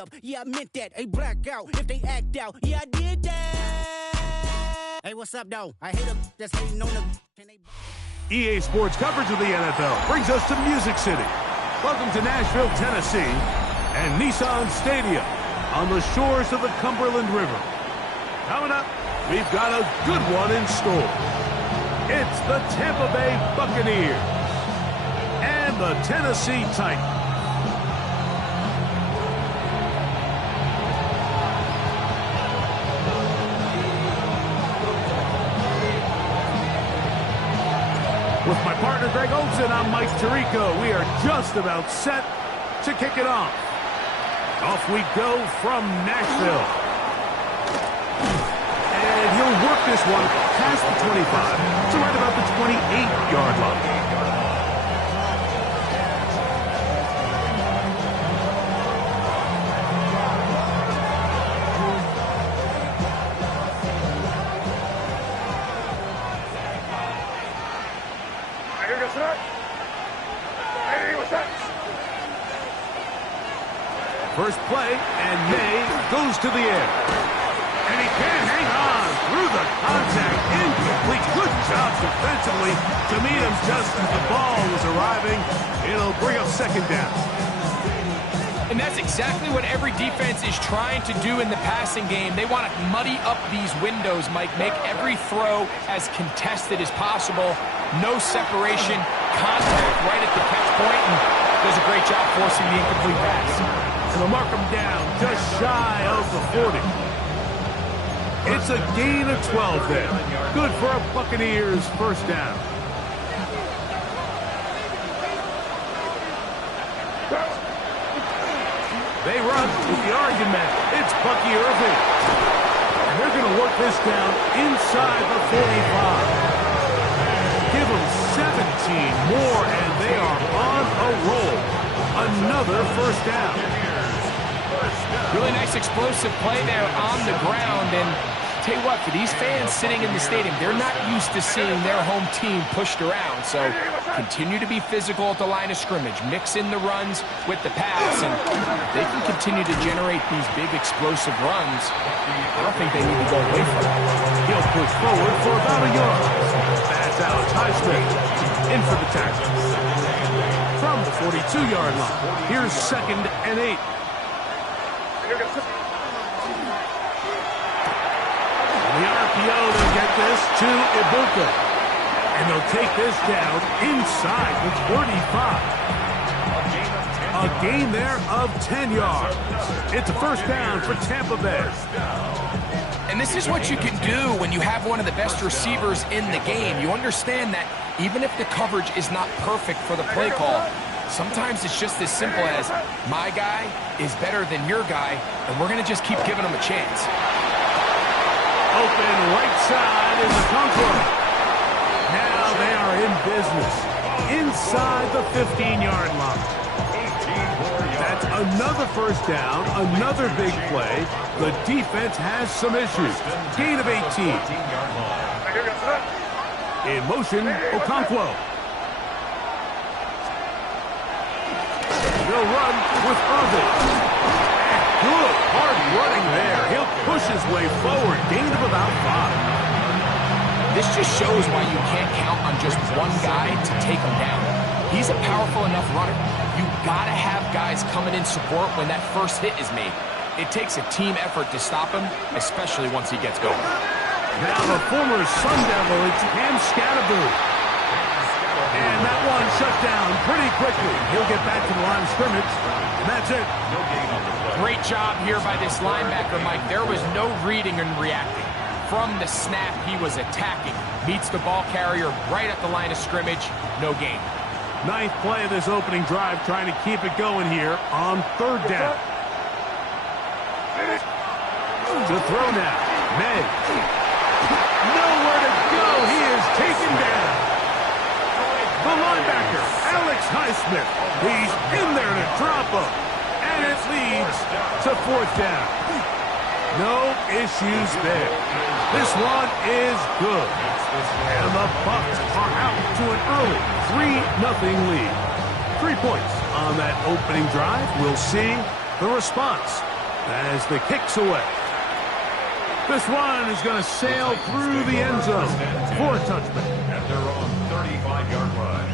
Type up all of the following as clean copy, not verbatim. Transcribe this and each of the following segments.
up. Yeah, I meant that. Hey, blackout if they act out. Yeah, I did that. Hey, what's up, though? I hate them that's hating on them. EA Sports coverage of the NFL brings us to Music City. Welcome to Nashville, Tennessee, and Nissan Stadium on the shores of the Cumberland River. Coming up, we've got a good one in store. It's the Tampa Bay Buccaneers and the Tennessee Titans. With my partner, Greg Olson, I'm Mike Tirico. We are just about set to kick it off. Off we go from Nashville. And he'll work this one past the 25 to right about the 28-yard line. First play, and May goes to the air. And he can hang on through the contact. Incomplete. Good job defensively to meet him just as the ball was arriving. It'll bring up second down. And that's exactly what every defense is trying to do in the passing game. They want to muddy up these windows, Mike. Make every throw as contested as possible. No separation, contact right at the catch point, and does a great job forcing the incomplete pass. And they'll mark him down just shy of the 40. It's a gain of 12 there. Good for a Buccaneers first down. They run with the argument. It's Bucky Irving. And they're going to work this down inside the 45. Give them 17 more, and they are on a roll. Another first down. Really nice explosive play there on the ground. And tell you what, for these fans sitting in the stadium, they're not used to seeing their home team pushed around. So continue to be physical at the line of scrimmage. Mix in the runs with the pass, and they can continue to generate these big explosive runs. I don't think they need to go away from it. He'll push forward for about a yard. That's Alex Highsmith in for the tackle. From the 42-yard line, here's 2nd and 8. The RPO, they'll get this to Ibuka. And they'll take this down inside the 35. A gain there of 10 yards. It's a first down for Tampa Bay. And this is what you can do when you have one of the best receivers in the game. You understand that even if the coverage is not perfect for the play call, sometimes it's just as simple as my guy is better than your guy, and we're going to just keep giving him a chance. Open right side is the conqueror. Now they are in business inside the 15-yard line. That's another first down, another big play. The defense has some issues. Gain of 18. In motion, Okonkwo. He'll run with Irving. Good, hard running there. He'll push his way forward. Gain of about 5. This just shows why you can't count on just one guy to take him down. He's a powerful enough runner. You gotta have guys coming in support when that first hit is made. It takes a team effort to stop him, especially once he gets going. Now the former Sun Devil, it's Cam Scatterbury. And that one shut down pretty quickly. He'll get back to the line of scrimmage, and that's it. Great job here by this linebacker, Mike. There was no reading and reacting. From the snap, he was attacking. Meets the ball carrier right at the line of scrimmage. No gain. 9th play of this opening drive, trying to keep it going here on 3rd down. To throw now. May. Nowhere to go. He is taken down. The linebacker, Alex Highsmith. He's in there to drop him. And it leads to 4th down. No issues there. This one is good. And the Bucs are out to an early 3-0 lead. 3 points on that opening drive. We'll see the response as the kick's away. This one is going to sail through the end zone for a touchback. At their own 35-yard line.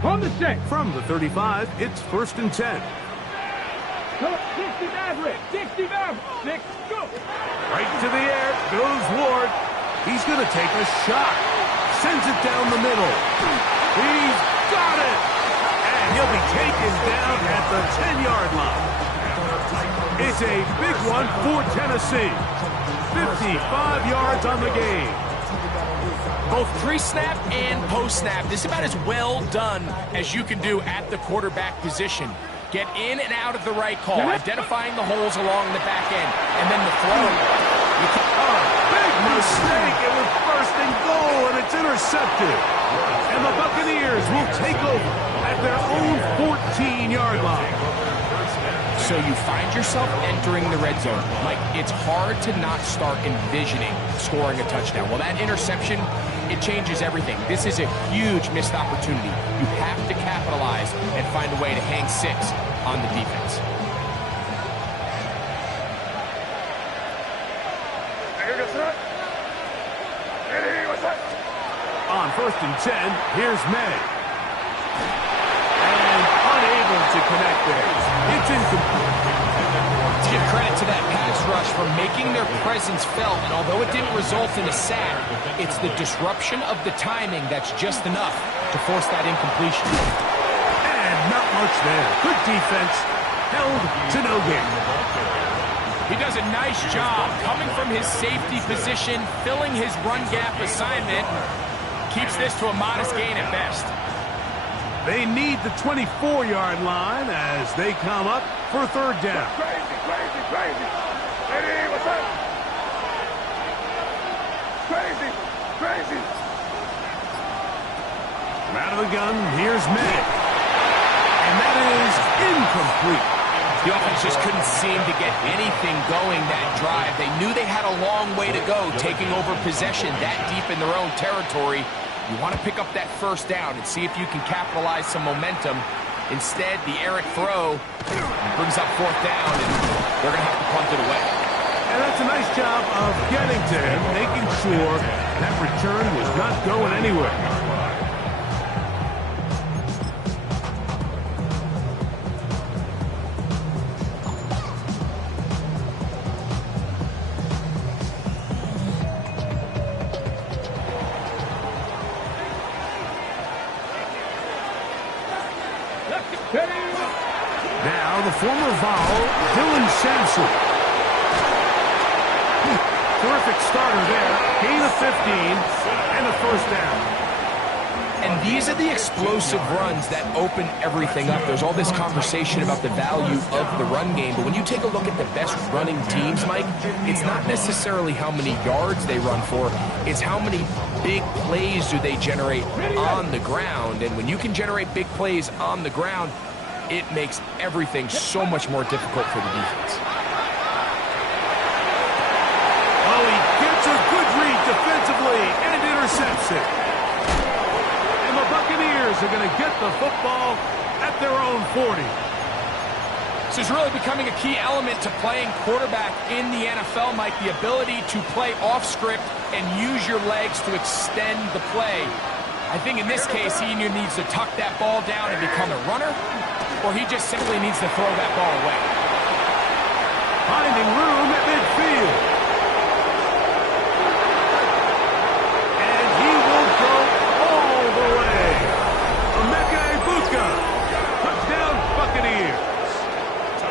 From the 6. From the 35, it's 1st and 10. 65, 6, go! Right to the air goes Ward. He's going to take a shot. Sends it down the middle. He's got it. And he'll be taken down at the 10-yard line. It's a big one for Tennessee. 55 yards on the game. Both pre-snap and post-snap, this is about as well done as you can do at the quarterback position. Get in and out of the right call, identifying the holes along the back end, and then the throw. Big mistake. It was first and goal, and it's intercepted. And the Buccaneers will take over at their own 14-yard line. So you find yourself entering the red zone. Mike, it's hard to not start envisioning scoring a touchdown. Well, that interception, it changes everything. This is a huge missed opportunity. You have to capitalize and find a way to hang 6 on the defense. On 1st and 10, here's May. And unable to connect there. It's incomplete. Let's give credit to that pass rush for making their presence felt, and although it didn't result in a sack, it's the disruption of the timing that's just enough to force that incompletion. And not much there. Good defense. Held to no gain. He does a nice job coming from his safety position, filling his run gap assignment. Keeps this to a modest gain at best. They need the 24-yard line as they come up for 3rd down. Crazy. Hey, what's up? Crazy. Out of the gun, here's May. And that is incomplete. The offense just couldn't seem to get anything going that drive. They knew they had a long way to go, taking over possession that deep in their own territory. You want to pick up that 1st down and see if you can capitalize some momentum. Instead, the errant throw brings up 4th down, and they're going to have to punt it away. And that's a nice job of getting to him, making sure that return was not going anywhere. Now the former Vol, Dylan Sampson. Terrific starter there. Gain of 15 and a 1st down. And these are the explosive runs that open everything up. There's all this conversation about the value of the run game, but when you take a look at the best running teams, Mike, it's not necessarily how many yards they run for, it's how many big plays do they generate on the ground. And when you can generate big plays on the ground, it makes everything so much more difficult for the defense. Oh, he gets a good read defensively and intercepts it. And the Buccaneers are going to get the football at their own 40. This is really becoming a key element to playing quarterback in the NFL, Mike, the ability to play off script and use your legs to extend the play. I think in this case, he either needs to tuck that ball down and become a runner, or he just simply needs to throw that ball away. Finding room at midfield. And he will go all the way. Emeka Egbuka. Touchdown, Buccaneers.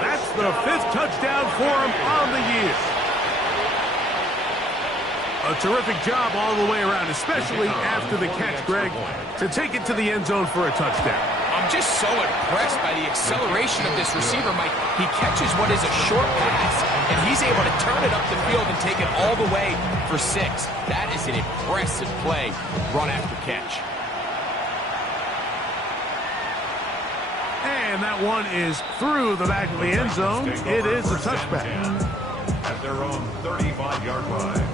That's the 5th touchdown for him on the year. A terrific job all the way around, especially after the catch, Greg, to take it to the end zone for a touchdown. I'm just so impressed by the acceleration of this receiver, Mike. He catches what is a short pass, and he's able to turn it up the field and take it all the way for 6. That is an impressive play, run after catch. And that one is through the back of the end zone. It is a touchback. At their own 35-yard line.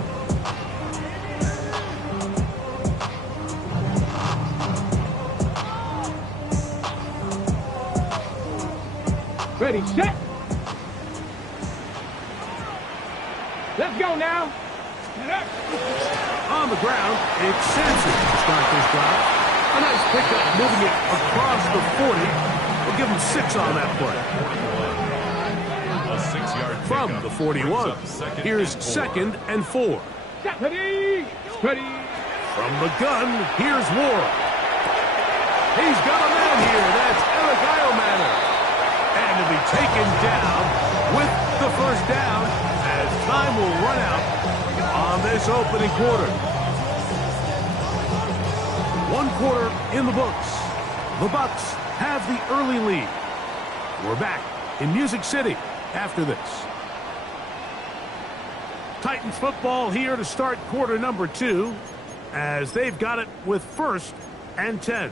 Ready, set. Let's go now. On the ground, it's Sampson to start this drive. A nice pickup, moving it across the 40. We'll give him 6 on that play. A 6-yard From pickup the 41, brings up here's 2nd and 4. Ready, ready. From the gun, here's Ward. He's got a man here. That's Eric Eilmanner. And to be taken down with the first down as time will run out on this opening quarter. 1 quarter in the books. The Bucks have the early lead. We're back in Music City after this. Titans football here to start quarter number 2 as they've got it with 1st and 10.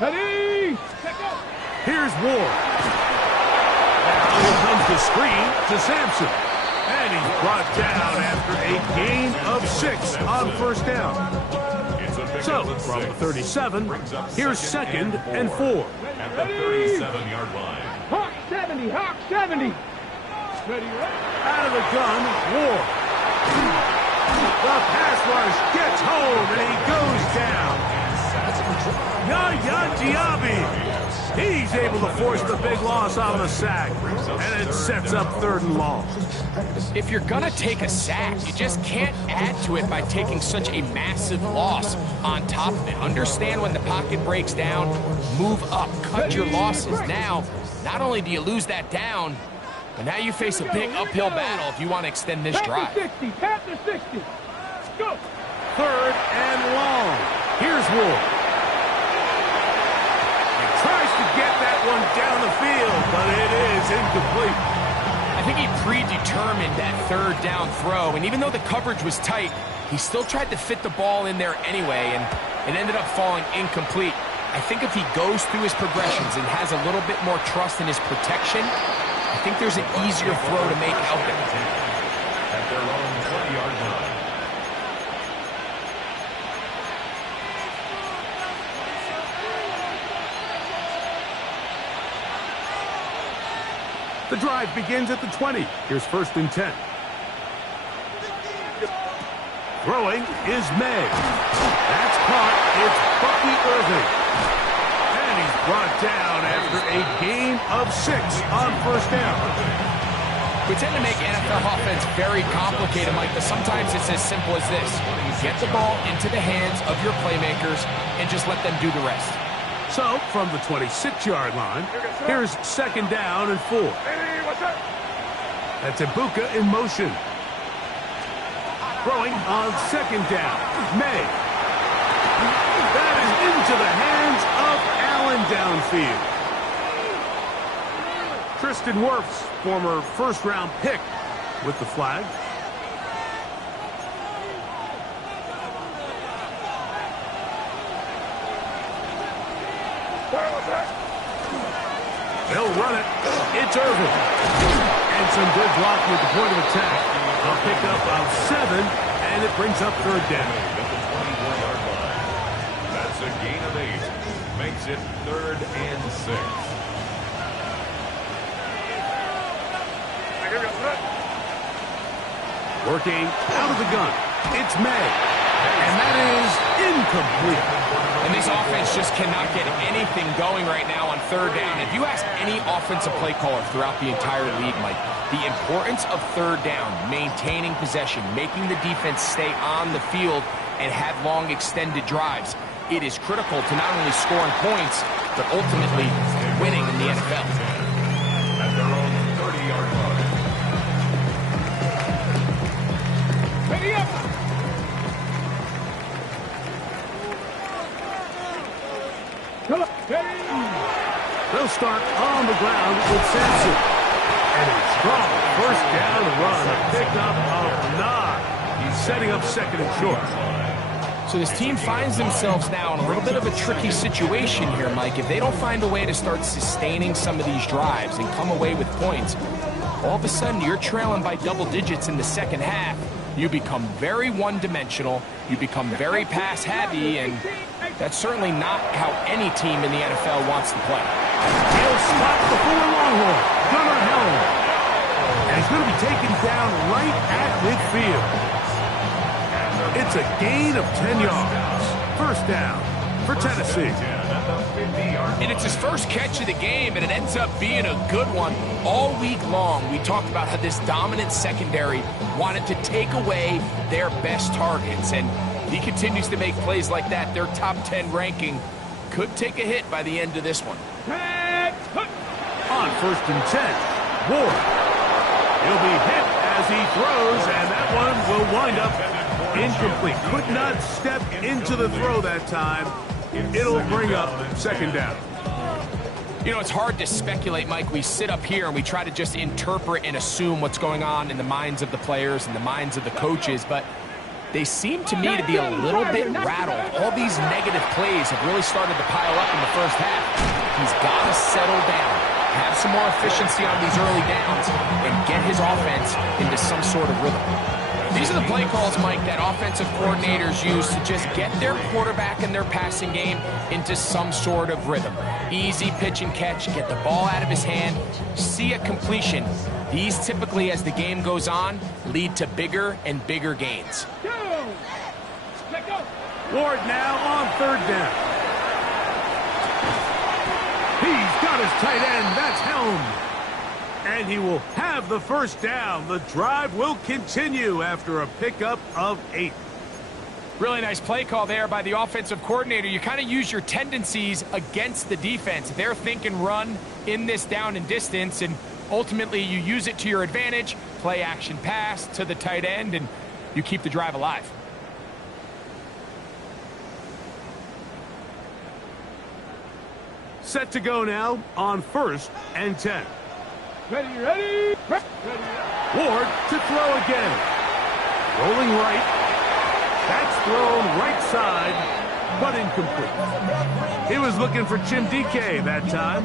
Ready, Here's Ward. Now here comes the screen to Sampson. And he's brought down after a gain of 6 on first down. So, from the 37, here's 2nd and 4. At the 37-yard line. Hawk 70, Hawk 70. Ready, Out of the gun, Ward. The pass rush gets home, and he goes down. Yaya Diaby. He's able to force the big loss out of the sack, and it sets up 3rd and long. If you're going to take a sack, you just can't add to it by taking such a massive loss on top of it. Understand when the pocket breaks down, move up, cut your losses. Now, not only do you lose that down, but now you face a big uphill battle if you want to extend this drive. 60, Panther 60. Go. 3rd and long. Here's Ward. Tries to get that one down the field, but it is incomplete. I think he predetermined that 3rd down throw, and even though the coverage was tight, he still tried to fit the ball in there anyway, and it ended up falling incomplete. I think if he goes through his progressions and has a little bit more trust in his protection, I think there's an easier throw to make out there. At their own 20-yard line. The drive begins at the 20. Here's 1st and 10. Throwing is May. That's caught. It's Bucky Irving. And he's brought down after a gain of 6 on first down. We tend to make NFL offense very complicated, Mike, but sometimes it's as simple as this. Get the ball into the hands of your playmakers and just let them do the rest. So, from the 26-yard line, here's 2nd down and 4. That's Ibuka in motion. Throwing on 2nd down. May. That is into the hands of Allen downfield. Tristan Wirfs, former first-round pick, with the flag. They'll run it. It's Irving. And some good blocking at the point of attack. A pickup of 7, and it brings up 3rd down. At the 24-yard line. That's a gain of 8. Makes it 3rd and 6. Working out of the gun. It's May. And that is incomplete. And this offense just cannot get anything going right now on 3rd down. If you ask any offensive play caller throughout the entire league, Mike, the importance of 3rd down, maintaining possession, making the defense stay on the field and have long extended drives, it is critical to not only scoring points, but ultimately winning in the NFL. At their own 30-yard line. Ready up. They'll start on the ground with Sampson. And it's brought first down run, a pickup of 9. He's setting up second and short. So this team finds themselves now in a little bit of a tricky situation here, Mike. If they don't find a way to start sustaining some of these drives and come away with points, all of a sudden you're trailing by double digits in the second half. You become very one-dimensional, you become very pass-heavy, and that's certainly not how any team in the NFL wants to play. He'll spot the former Longhorn, Gunnar Helm. And he's going to be taken down right at midfield. It's a gain of 10 yards. First down for Tennessee. And it's his first catch of the game, and it ends up being a good one. All week long, we talked about how this dominant secondary wanted to take away their best targets, and he continues to make plays like that. Their top 10 ranking could take a hit by the end of this one. On first and 10, Ward. He'll be hit as he throws, and that one will wind up incomplete. Could not step into the throw that time. It'll bring up second down. You know, it's hard to speculate, Mike. We sit up here and we try to just interpret and assume what's going on in the minds of the players and the minds of the coaches, but they seem to me to be a little bit rattled. All these negative plays have really started to pile up in the first half. He's got to settle down, have some more efficiency on these early downs, and get his offense into some sort of rhythm. These are the play calls, Mike, that offensive coordinators use to just get their quarterback and their passing game into some sort of rhythm. Easy pitch and catch, get the ball out of his hand, see a completion. These typically, as the game goes on, lead to bigger and bigger gains. Ward now on third down. He's got his tight end. That's Helm. And he will have the first down. The drive will continue after a pickup of 8. Really nice play call there by the offensive coordinator. You kind of use your tendencies against the defense. They're thinking run in this down and distance, and ultimately you use it to your advantage. Play action pass to the tight end, and you keep the drive alive. Set to go now on first and 10. Ready. Ward to throw again. Rolling right. That's thrown right side, but incomplete. He was looking for Jim DK that time.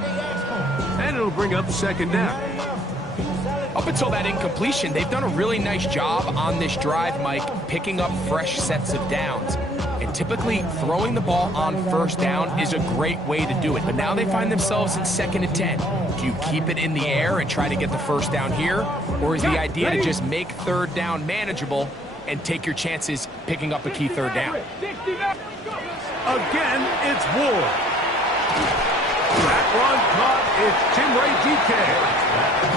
And it'll bring up second down. Up until that incompletion, they've done a really nice job on this drive, Mike, picking up fresh sets of downs. And typically, throwing the ball on first down is a great way to do it. But now they find themselves in second and 10. Do you keep it in the air and try to get the first down here? Or is the idea to just make third down manageable and take your chances picking up a key third down? Again, it's Ward. That one caught. It's Tim Ray DK.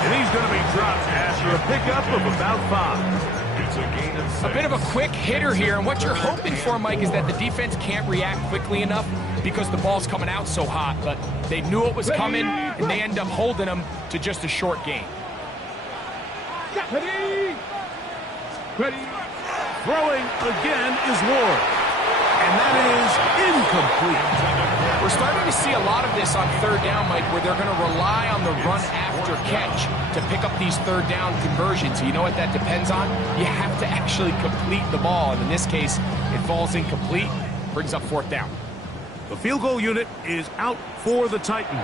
And he's going to be dropped after a pickup of about 5. It's a gain of 6. A bit of a quick hitter here, and what you're hoping for, Mike, is that the defense can't react quickly enough because the ball's coming out so hot, but they knew it was coming, and they end up holding them to just a short gain. Ready. Throwing again is Ward. And that is incomplete. We're starting to see a lot of this on third down, Mike, where they're going to rely on the run after catch to pick up these third down conversions. You know what that depends on? You have to actually complete the ball, and in this case, it falls incomplete, brings up fourth down. The field goal unit is out for the Titans.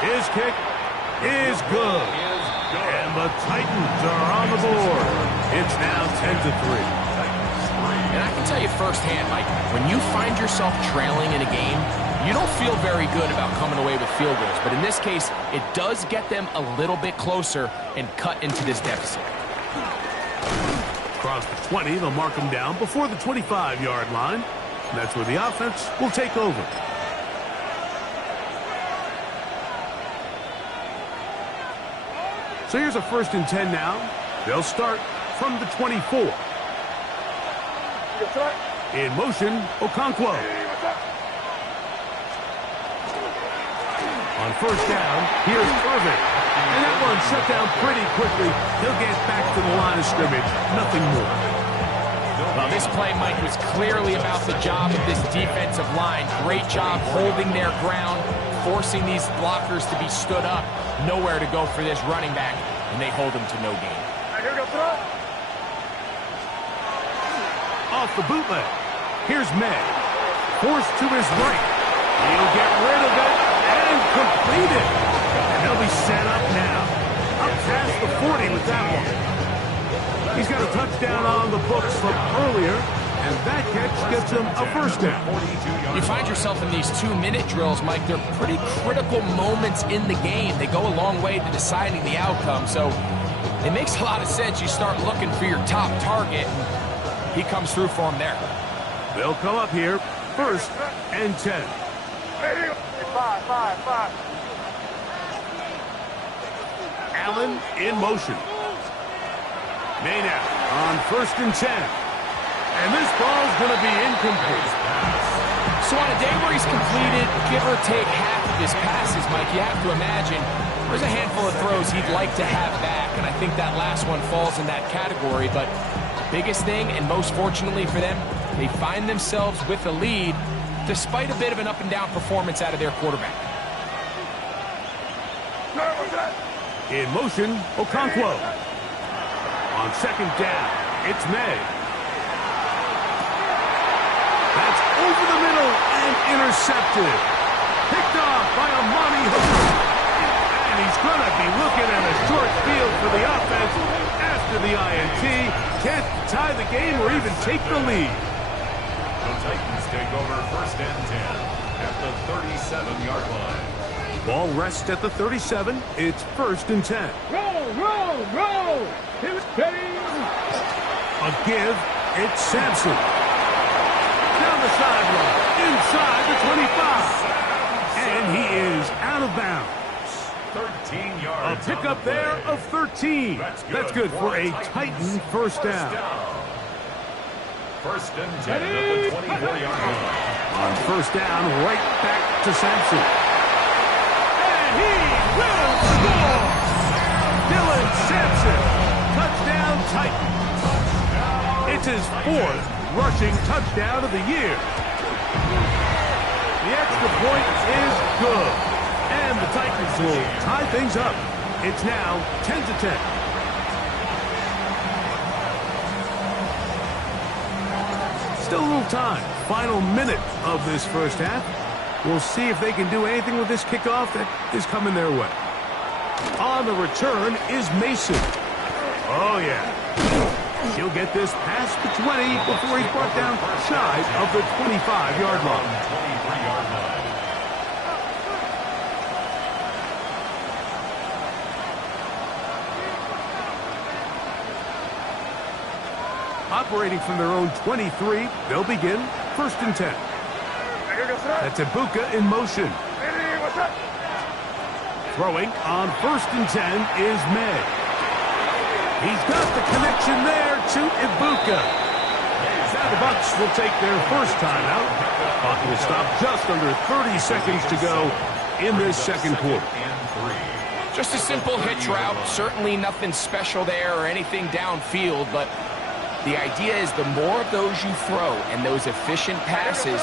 His kick is good. And the Titans are on the board. It's now 10-3. And I can tell you firsthand, Mike, when you find yourself trailing in a game, you don't feel very good about coming away with field goals. But in this case, it does get them a little bit closer and cut into this deficit. Across the 20, they'll mark them down before the 25-yard line. And that's where the offense will take over. So here's a first and 10 now. They'll start from the 24. In motion, Okonkwo. On first down, here's Irving. And that one shut down pretty quickly. He'll get back to the line of scrimmage. Nothing more. Well, this play, Mike, was clearly about the job of this defensive line. Great job holding their ground, forcing these blockers to be stood up. Nowhere to go for this running back, and they hold him to no gain. Off the bootleg. Here's May. Forced to his right. He'll get rid of it and complete it. And they'll be set up now. Up past the 40 with that one. He's got a touchdown on the books from earlier, and that catch gets him a first down. You find yourself in these 2-minute drills, Mike. They're pretty critical moments in the game. They go a long way to deciding the outcome, so it makes a lot of sense. You start looking for your top target, and he comes through for him there. They'll come up here, 1st and 10. Allen in motion. May now on 1st and 10. And this ball's going to be incomplete. So on a day where he's completed, give or take half of his passes, Mike, you have to imagine there's a handful of throws he'd like to have back, and I think that last one falls in that category. But the biggest thing, and most fortunately for them, they find themselves with a lead despite a bit of an up-and-down performance out of their quarterback. In motion, Okonkwo. On 2nd down, it's May. That's over the middle and intercepted. Picked off by Amani Hooker. And he's going to be looking at a short field for the offense after the INT. Can't tie the game or even take the lead. The Titans take over 1st and 10 at the 37-yard line. Ball rests at the 37. It's 1st and 10. Roll! Here's Penny. A give. It's Sampson. Down the sideline. Inside the 25. And he is out of bounds. 13 yards. A pickup there of 13. That's good for a Titan first down. 1st and 10 at the 24-yard line. On 1st down, right back to Sampson. And he will score! Dylan Sampson, touchdown Titan. It's his 4th rushing touchdown of the year. The extra point is good. And the Titans will tie things up. It's now 10-10. Still a little time. Final minute of this first half. We'll see if they can do anything with this kickoff that is coming their way. On the return is Mason. Oh, yeah. He'll get this past the 20 before he's brought down shy of the 25-yard line. 23-yard line. Operating from their own 23, they'll begin 1st and 10. That's Ibuka in motion. Throwing on 1st and 10 is May. He's got the connection there to Ibuka. Now the Bucs will take their first timeout. Clock will stop just under 30 seconds to go in this second quarter. Just a simple hitch route. Certainly nothing special there or anything downfield, but the idea is the more of those you throw and those efficient passes,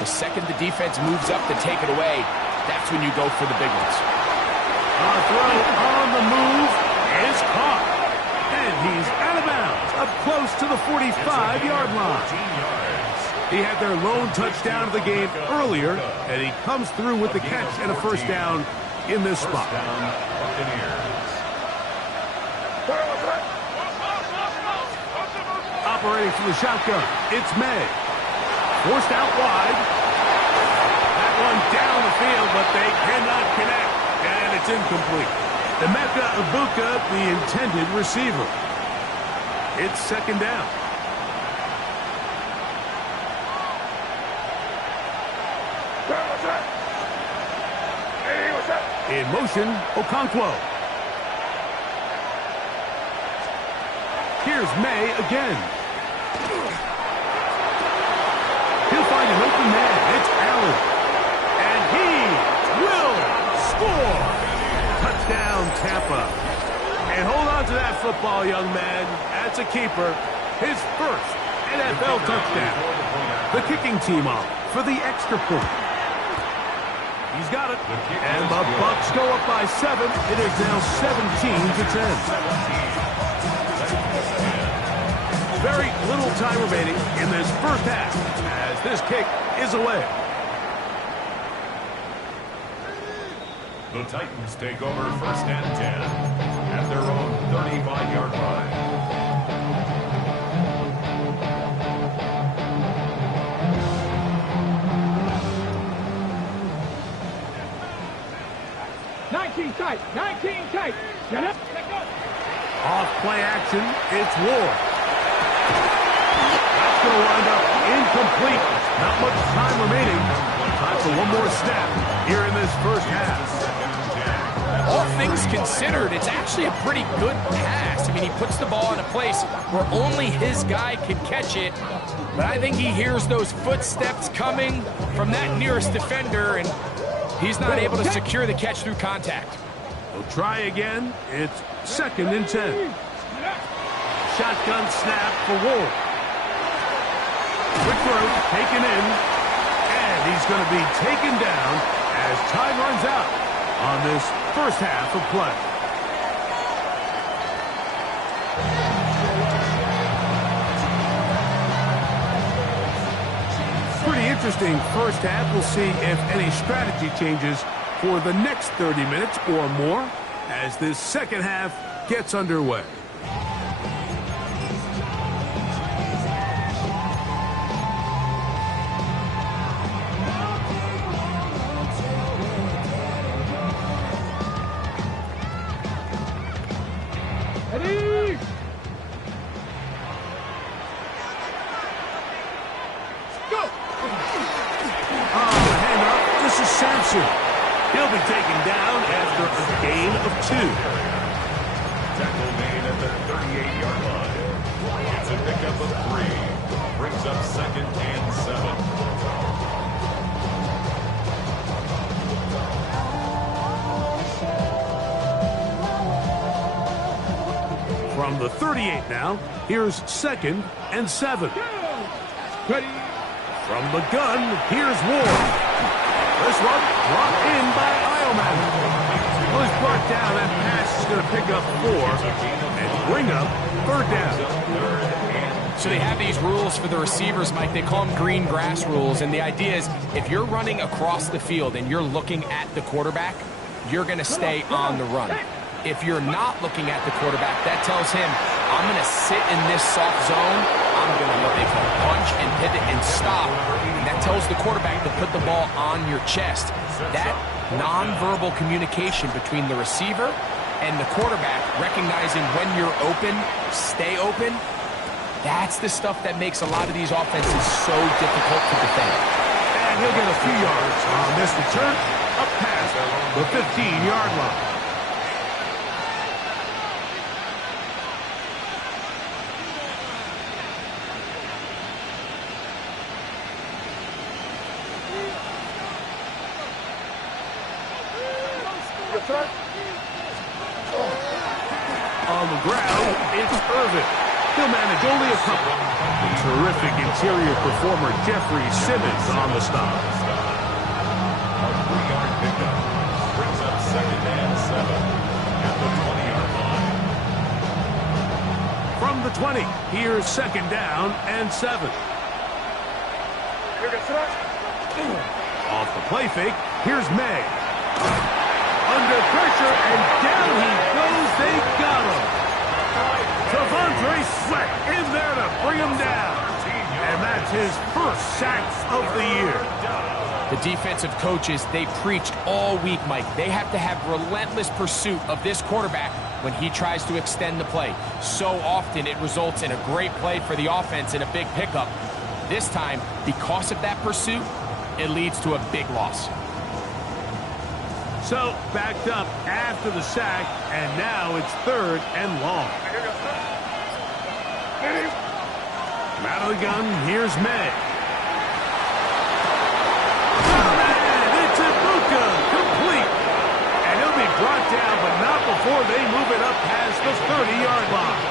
the second the defense moves up to take it away, that's when you go for the big ones. A throw on the move is caught. And he's out of bounds, up close to the 45-yard line. He had their lone touchdown of the game earlier, and he comes through with the catch and a first down in this spot. Operating from the shotgun, it's May. Forced out wide. That one down the field, but they cannot connect, and it's incomplete. Emeka Ibuka, the intended receiver. It's 2nd down. In motion, Okonkwo. Here's May again. He'll find an open man. It's Allen. And he will score. Touchdown, Tampa. And hold on to that football, young man. That's a keeper. His first NFL touchdown. The kicking team off for the extra point. He's got it. And the Bucks go up by 7. It is now 17-10. Very little time remaining in this first half as this kick is away. The Titans take over first and 10 at their own 35-yard line. Tight, 19 tight. Get up. Off play action, it's Ward. That's going to wind up incomplete. Not much time remaining. Time for one more snap here in this first half. All things considered, it's actually a pretty good pass. I mean, he puts the ball in a place where only his guy can catch it. But I think he hears those footsteps coming from that nearest defender, and he's not able to secure the catch through contact. We'll try again. It's 2nd and 10. Shotgun snap for Ward. Quick throw, taken in. And he's going to be taken down as time runs out on this first half of play. Pretty interesting first half. We'll see if any strategy changes for the next 30 minutes or more as this second half gets underway. Ready? Go! The handoff. This is Sampson. He'll be taken down after a gain of 2. Tackle made at the 38-yard line. It's a pickup of 3. Brings up 2nd and 7. From the 38 now, here's 2nd and 7. Ready? From the gun, here's Ward. This one brought in by Ioman. Well, he's brought down. That pass is going to pick up 4 and bring up 3rd down. So they have these rules for the receivers, Mike. They call them green grass rules. And the idea is if you're running across the field and you're looking at the quarterback, you're going to stay on the run. If you're not looking at the quarterback, that tells him, I'm going to sit in this soft zone. I'm going to what they call punch and pivot and stop. And that tells the quarterback to put the ball on your chest. That nonverbal communication between the receiver and the quarterback, recognizing when you're open, stay open, that's the stuff that makes a lot of these offenses so difficult to defend. And he'll get a few yards on this return up past the 15-yard line. On the ground, it's Irvin. He'll manage only a couple. Terrific interior performer Jeffrey Simmons on the stop. A 3-yard pickup. Brings up 2nd and 7 at the 20-yard line. From the 20, here's 2nd down and 7. Off the play fake, here's May. Under pressure, and down he goes. They got him. Devondre Sweat in there to bring him down. And that's his first sack of the year. The defensive coaches, they preached all week, Mike. They have to have relentless pursuit of this quarterback when he tries to extend the play. So often it results in a great play for the offense and a big pickup. This time, because of that pursuit, it leads to a big loss. So, backed up after the sack, and now it's 3rd and long. Out of the gun, here's May. And it's Ibuka, complete. And he'll be brought down, but not before they move it up past the 30-yard line.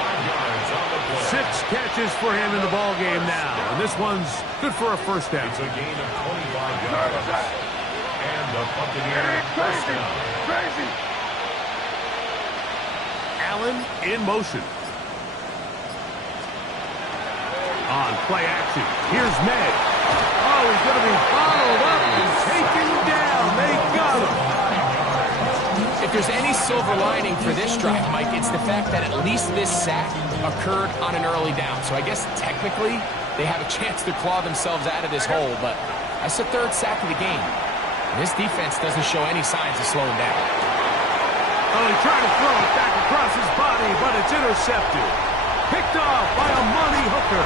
6 catches for him in the ballgame now, and this one's good for a first down. It's a gain of 25 yards. And the Buccaneer first down. Crazy. Allen in motion. On play action, here's May. Oh, he's going to be followed up and taken down. They got him. If there's any silver lining for this drive, Mike, it's the fact that at least this sack occurred on an early down. So I guess technically they have a chance to claw themselves out of this hole, but that's the third sack of the game. And this defense doesn't show any signs of slowing down. Oh, he tried to throw it back across his body, but it's intercepted. Picked off by a money hooker.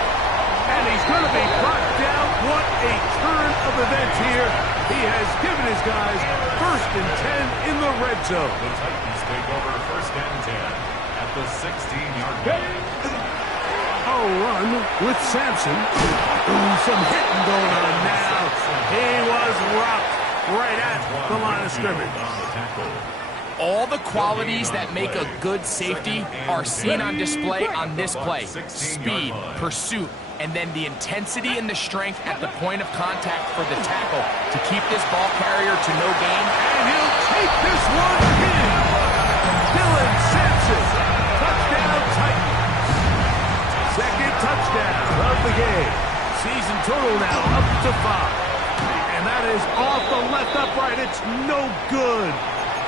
And he's going to be brought down. What a turn of events here. He has given his guys 1st and 10 in the red zone. The Titans take over 1st and 10 at the 16-yard line. Oh, run with Sampson. Ooh, some hitting going on now. He was rocked right at the line of scrimmage. All the qualities that make a good safety are seen on display on this play. Speed, pursuit, and then the intensity and the strength at the point of contact for the tackle to keep this ball carrier to no gain. And he'll take this one in. Dylan Sampson. Touchdown Titans. Second touchdown of the game. Season total now up to 5. And that is off the left upright. It's no good.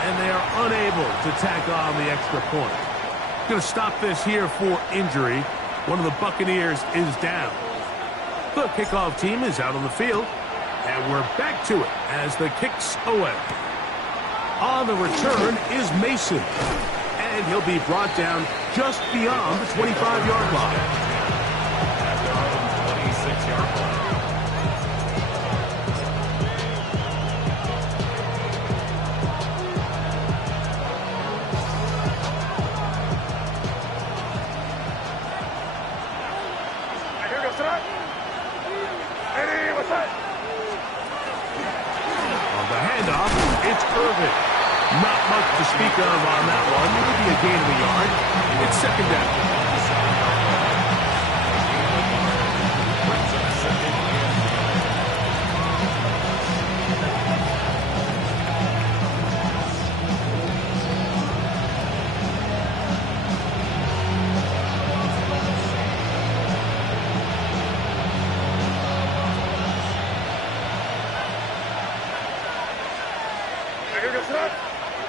And they are unable to tack on the extra point. Going to stop this here for injury. One of the Buccaneers is down. The kickoff team is out on the field. And we're back to it as the kicks away. On the return is Mason. And he'll be brought down just beyond the 25-yard line. At their own 26-yard line. Not much to speak of on that one. It would be a gain of a yard. It's 2nd down.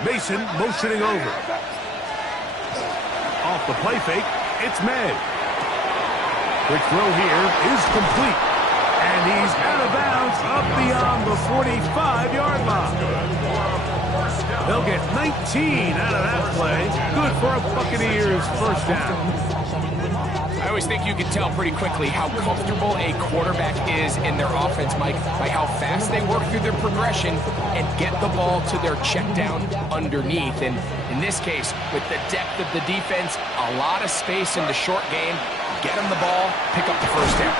Mason motioning over. Off the play fake, it's May. Quick throw here is complete. And he's out of bounds up beyond the 45-yard line. They'll get 19 out of that play. Good for a Buccaneers first down. I always think you can tell pretty quickly how comfortable a quarterback is in their offense, Mike, by how fast they work through their progression and get the ball to their check down underneath. And in this case, with the depth of the defense, a lot of space in the short game, get them the ball, pick up the first down.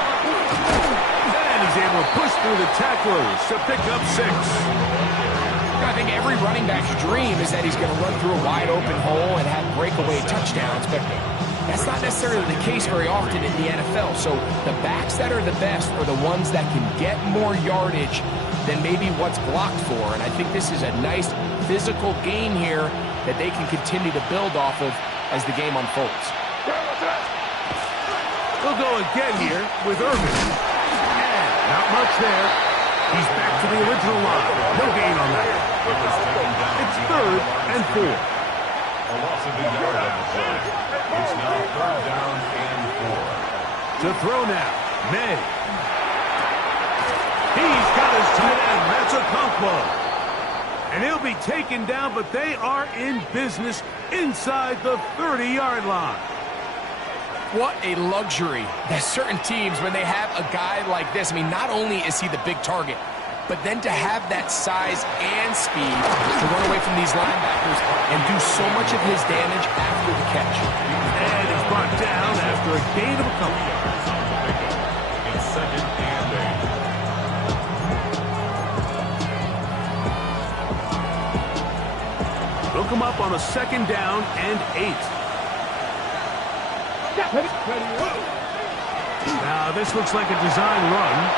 And he's able to push through the tacklers to pick up 6. I think every running back's dream is that he's going to run through a wide open hole and have breakaway touchdowns, but that's not necessarily the case very often in the NFL. So the backs that are the best are the ones that can get more yardage than maybe what's blocked for. And I think this is a nice physical gain here that they can continue to build off of as the game unfolds. We'll go again here with Irvin. And not much there. He's back to the original line. No gain on that. It's 3rd and 4. A loss of a yard on the play. It's now 3rd down and 4. To throw now, May. He's got his tight end. That's a combo. And he'll be taken down, but they are in business inside the 30-yard line. What a luxury that certain teams, when they have a guy like this, I mean, not only is he the big target, but then to have that size and speed to run away from these linebackers and do so much of his damage after the catch. And he's brought down after a gain of a couple. It's 2nd and 8. They'll come up on a 2nd down and 8. Now, this looks like a design run.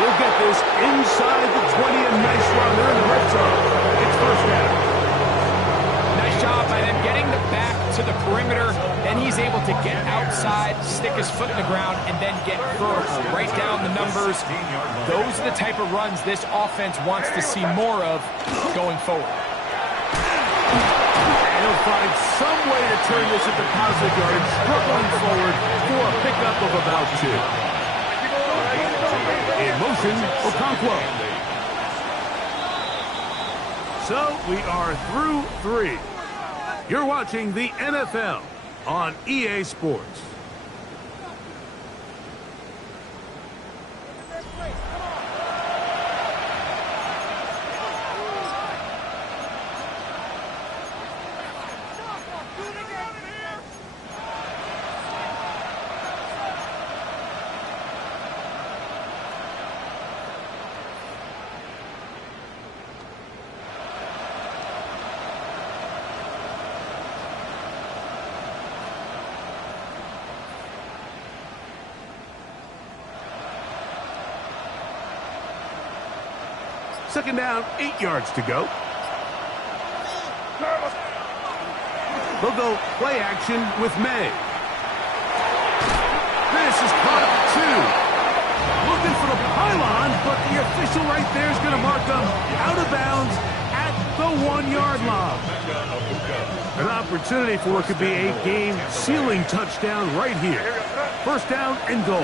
We'll get this inside the 20, a nice run. They're in the red zone. It's first down. Nice job by them getting the back to the perimeter. Then he's able to get outside, stick his foot in the ground, and then get vertical. Right down the numbers. Those are the type of runs this offense wants to see more of going forward. And he'll find some way to turn this into positive yardage, struggling forward for a pickup of about 2. In motion, Okonkwo. So we are through 3. You're watching the NFL on EA Sports. Second down, 8 yards to go. They'll go play action with May. This is caught up 2. Looking for the pylon, but the official right there is going to mark them out of bounds at the 1-yard line. An opportunity for what could be a game-sealing touchdown right here. First down and goal.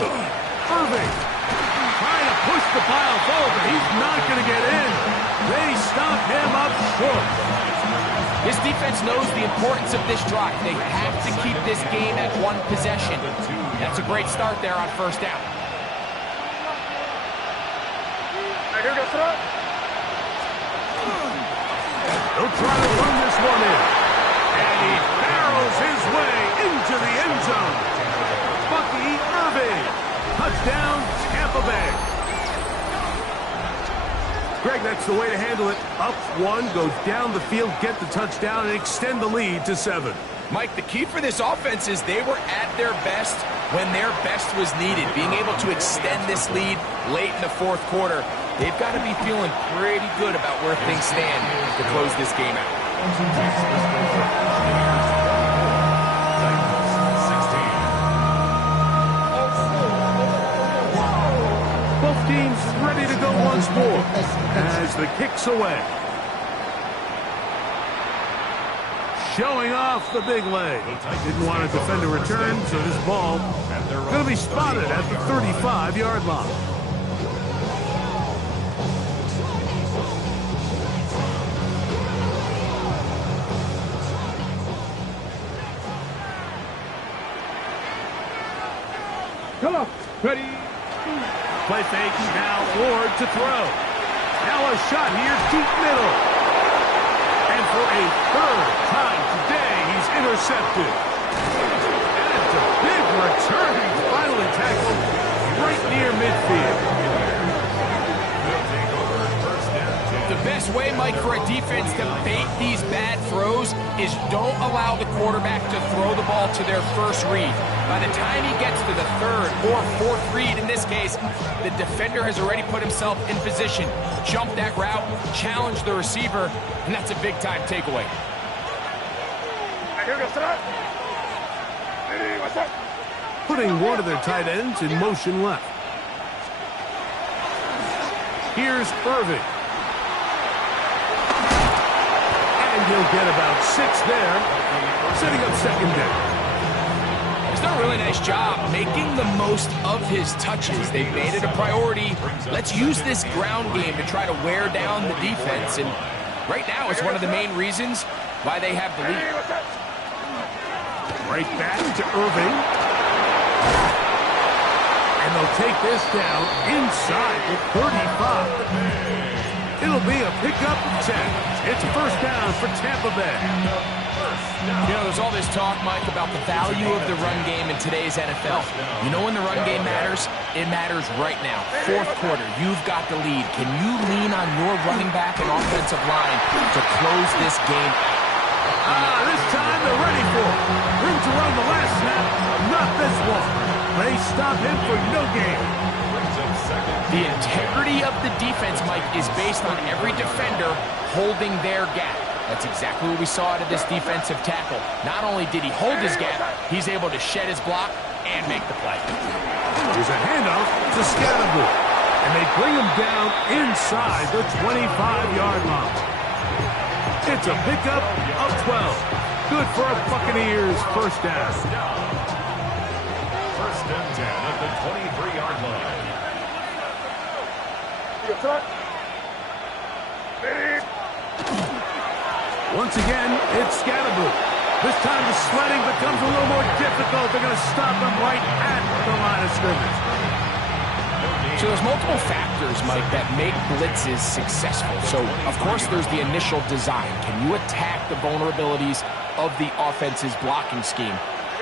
Irving trying to push the pile forward, but he's not going to get in. They stop him up short. This defense knows the importance of this drive. They have to keep this game at 1 possession. That's a great start there on first down. They'll try to run this one in. And he barrels his way into the end zone. Bucky Irving. Touchdown, Tampa Bay. Greg, that's the way to handle it. Up 1, go down the field, get the touchdown, and extend the lead to 7. Mike, the key for this offense is they were at their best when their best was needed. Being able to extend this lead late in the 4th quarter, they've got to be feeling pretty good about where things stand to close this game out. Both teams ready to go once more as the kick's away. Showing off the big leg. Didn't want to defend a return, so this ball going to be spotted at the 35-yard line. Come on, ready. Play fake, now Ward to throw. Now a shot here, deep middle. And for a 3rd time today, he's intercepted. And it's a big return. He's finally tackled right near midfield. The best way, Mike, for a defense to bait these bad throws is don't allow the quarterback to throw the ball to their first read. By the time he gets to the 3rd or 4th read, in this case, the defender has already put himself in position, jump that route, challenge the receiver, and that's a big-time takeaway. Putting one of their tight ends in motion left. Here's Irving. And he'll get about 6 there, setting up second down. He's done a really nice job making the most of his touches. They've made it a priority. Let's use this ground game to try to wear down the defense. And right now, it's one of the main reasons why they have the lead. Right back to Irving. And they'll take this down inside the 35. It'll be a pickup of 10. It's first down for Tampa Bay. You know, there's all this talk, Mike, about the value of the run game in today's NFL. You know when the run game matters? It matters right now. 4th quarter, you've got the lead. Can you lean on your running back and offensive line to close this game out? This time they're ready for it. Room to run the last snap, not this one. They stop him for no gain. Brings up second. The integrity of the defense, Mike, is based on every defender holding their gap. That's exactly what we saw out of this defensive tackle. Not only did he hold his gap, he's able to shed his block and make the play. Here's a handoff to Scattergood. And they bring him down inside the 25-yard line. It's a pickup of 12. Good for a Buccaneers first down. First and 10 at the 23-yard line. Once again, it's Scattergood. This time the sledding becomes a little more difficult. They're going to stop him right at the line of scrimmage. So there's multiple factors, Mike, that make blitzes successful. So, of course, there's the initial design. Can you attack the vulnerabilities of the offense's blocking scheme?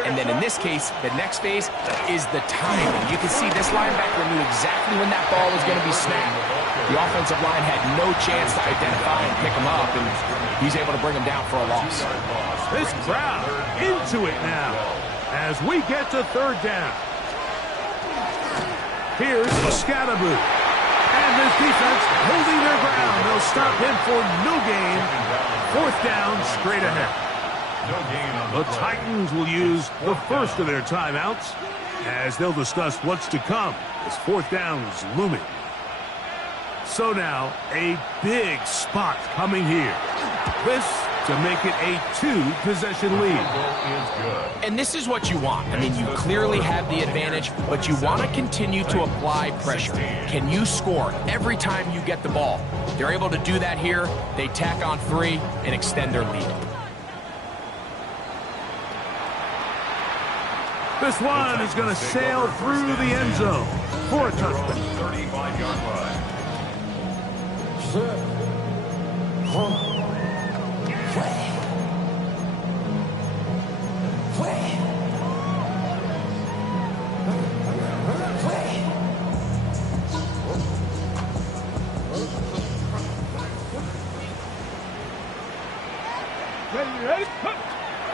And then in this case, the next phase is the timing. You can see this linebacker knew exactly when that ball was going to be snapped. The offensive line had no chance to identify and pick him up, and he's able to bring him down for a loss. This crowd into it now as we get to third down. Here's Scattergood. And this defense holding their ground. They'll stop him for no gain. Fourth down, straight ahead. The Titans will use the first of their timeouts as they'll discuss what's to come as fourth down is looming. So now, a big spot coming here. This to make it a two-possession lead. And this is what you want. I mean, you clearly have the advantage, but you want to continue to apply pressure. Can you score every time you get the ball? They're able to do that here. They tack on 3 and extend their lead. This one is going to sail through the end zone for a touchdown. 35-yard line.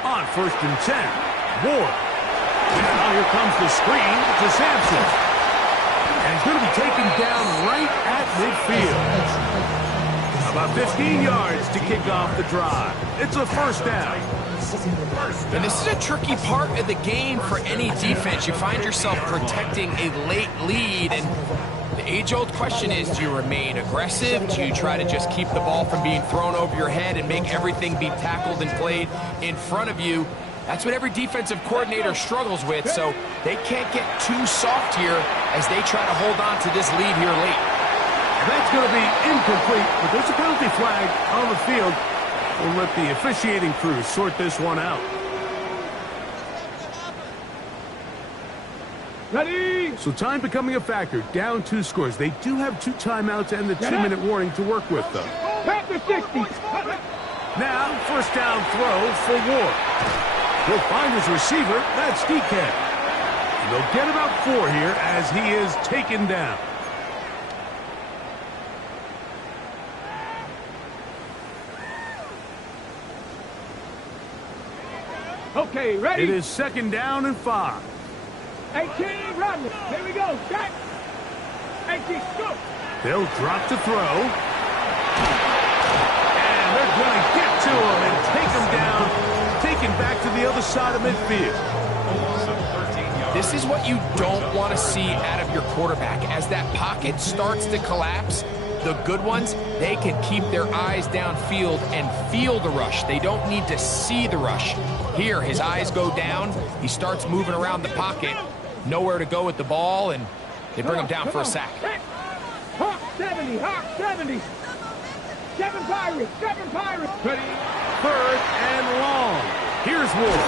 On first and 10, Ward. Now here comes the screen to Sampson. And he's going to be taken down right at midfield. About 15 yards to kick off the drive. It's a first down. And this is a tricky part of the game for any defense. You find yourself protecting a late lead, and the age-old question is, do you remain aggressive? Do you try to just keep the ball from being thrown over your head and make everything be tackled and played in front of you? That's what every defensive coordinator struggles with, so they can't get too soft here as they try to hold on to this lead here late. That's going to be incomplete, but there's a penalty flag on the field. We'll let the officiating crew sort this one out. Ready? So time becoming a factor, down 2 scores. They do have 2 timeouts and the 2-minute warning to work with, though. Back to 60. Now, first down throw for Ward. He'll find his receiver, that's DK. And they'll get about 4 here as he is taken down. Okay, ready? It is second down and 5. 18, run. Here we go. Back. 18, go. They'll drop to throw. And they're going to get to him and take him down, taken back to the other side of midfield. This is what you don't want to see out of your quarterback. As that pocket starts to collapse, the good ones, they can keep their eyes downfield and feel the rush. They don't need to see the rush. Here, his eyes go down. He starts moving around the pocket. Nowhere to go with the ball, and they bring him down for a sack. Hawk 70, Hawk 70. 7 Pirates, 7 Pirates. Ready? Third and long. Here's Ward.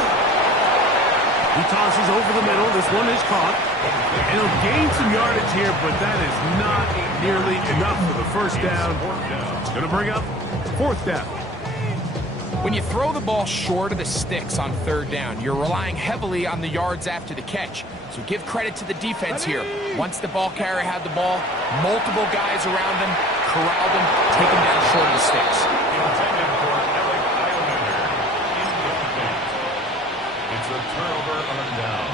He tosses over the middle. This one is caught. And he'll gain some yardage here, but that is not nearly enough for the first down. It's going to bring up fourth down. When you throw the ball short of the sticks on third down, you're relying heavily on the yards after the catch. So give credit to the defense here. Once the ball carrier had the ball, multiple guys around him, corralled him, take him down short of the sticks. Intended for Alec Islander. Incomplete. It's a turnover on down.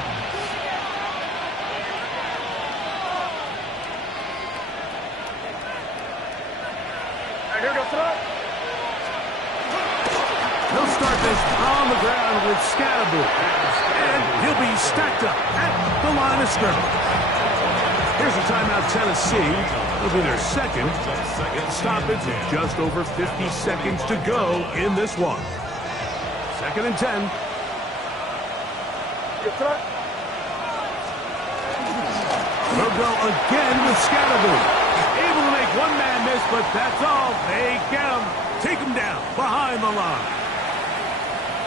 He'll start this on the ground with Scatterboot. And he'll be stacked up at the line of scrimmage. Here's a timeout, Tennessee. It'll be their second. Stoppage with just over 50 seconds to go in this one. 2nd and 10. They'll go again with Scatterboot. Able to make one man miss, but that's all. They get him. Take him down behind the line.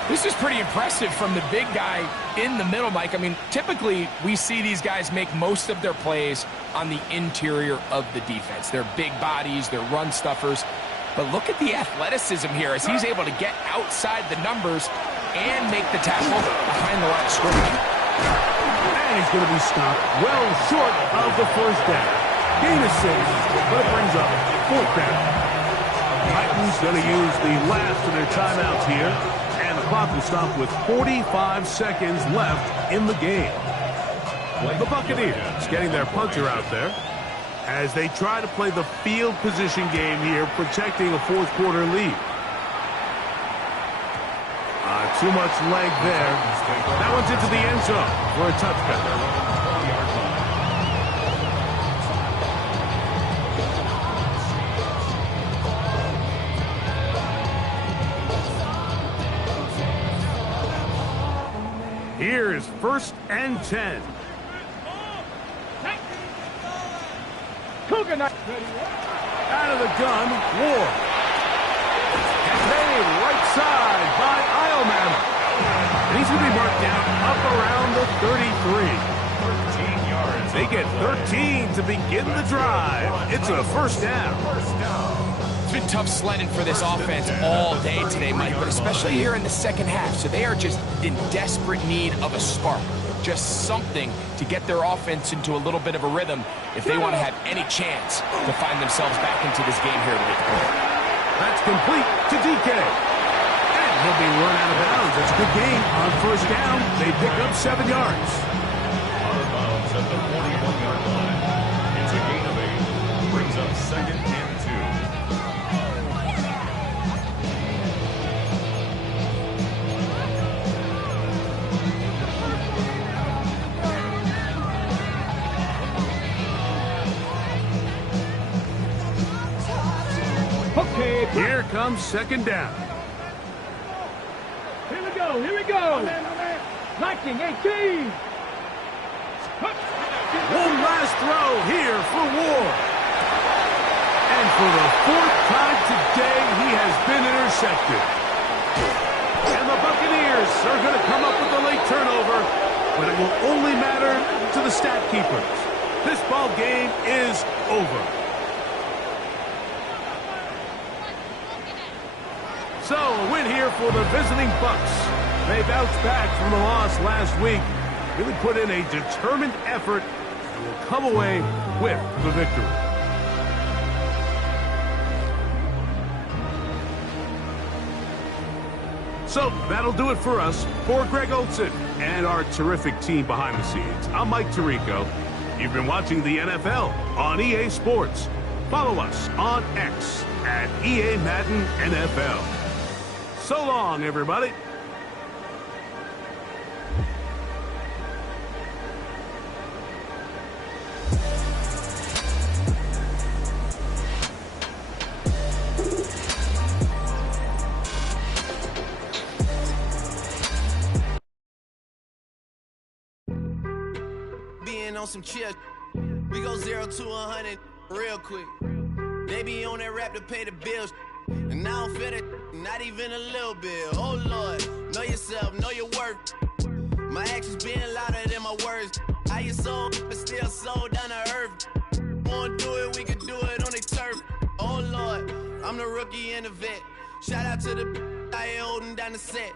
This is pretty impressive from the big guy in the middle, Mike. I mean, typically we see these guys make most of their plays on the interior of the defense. They're big bodies, they're run stuffers. But look at the athleticism here as he's able to get outside the numbers and make the tackle behind the line of scrimmage. And he's going to be stopped well short of the first down. Gain of 6, but it brings up 4th down. Titans going to use the last of their timeouts here. And the clock will stop with 45 seconds left in the game. The Buccaneers getting their punter out there as they try to play the field position game here, protecting a 4th quarter lead. Too much leg there. That one's into the end zone for a touchback. Here is 1st and 10. Out of the gun, Ward. And made right side by Iomama. And he's going to be marked down up around the 33. 13 yards. They get 13 to begin the drive. It's a 1st down. It's been tough sledding for this offense all day today, Mike, but especially here in the second half. So they are just in desperate need of a spark, just something to get their offense into a little bit of a rhythm if they want to have any chance to find themselves back into this game here late. That's complete to DK. And he'll be run out of bounds. That's a good game on 1st down. They pick up 7 yards. Out of bounds at the 41-yard line. It's a gain of 8. Brings up 2nd and 2. Okay, Here comes 2nd down. here we go, here we go. 1918. One last throw here for Ward. And for the 4th time today, he has been intercepted. And the Buccaneers are going to come up with a late turnover, but it will only matter to the stat keepers. This ball game is over. So, a win here for the visiting Bucs. They bounced back from the loss last week, really put in a determined effort, and will come away with the victory. So, that'll do it for us. For Greg Olson and our terrific team behind the scenes, I'm Mike Tirico. You've been watching the NFL on EA Sports. Follow us on X at EA Madden NFL. So long, everybody. Being on some chill, we go 0 to 100 real quick. They be on that rap to pay the bills, and I don't feel it, not even a little bit. Oh Lord, know yourself, know your worth. My actions being louder than my words. How you sold, but still sold down to earth. Wanna do it, we can do it on the turf. Oh Lord, I'm the rookie and the vet. Shout out to the I holding down the set.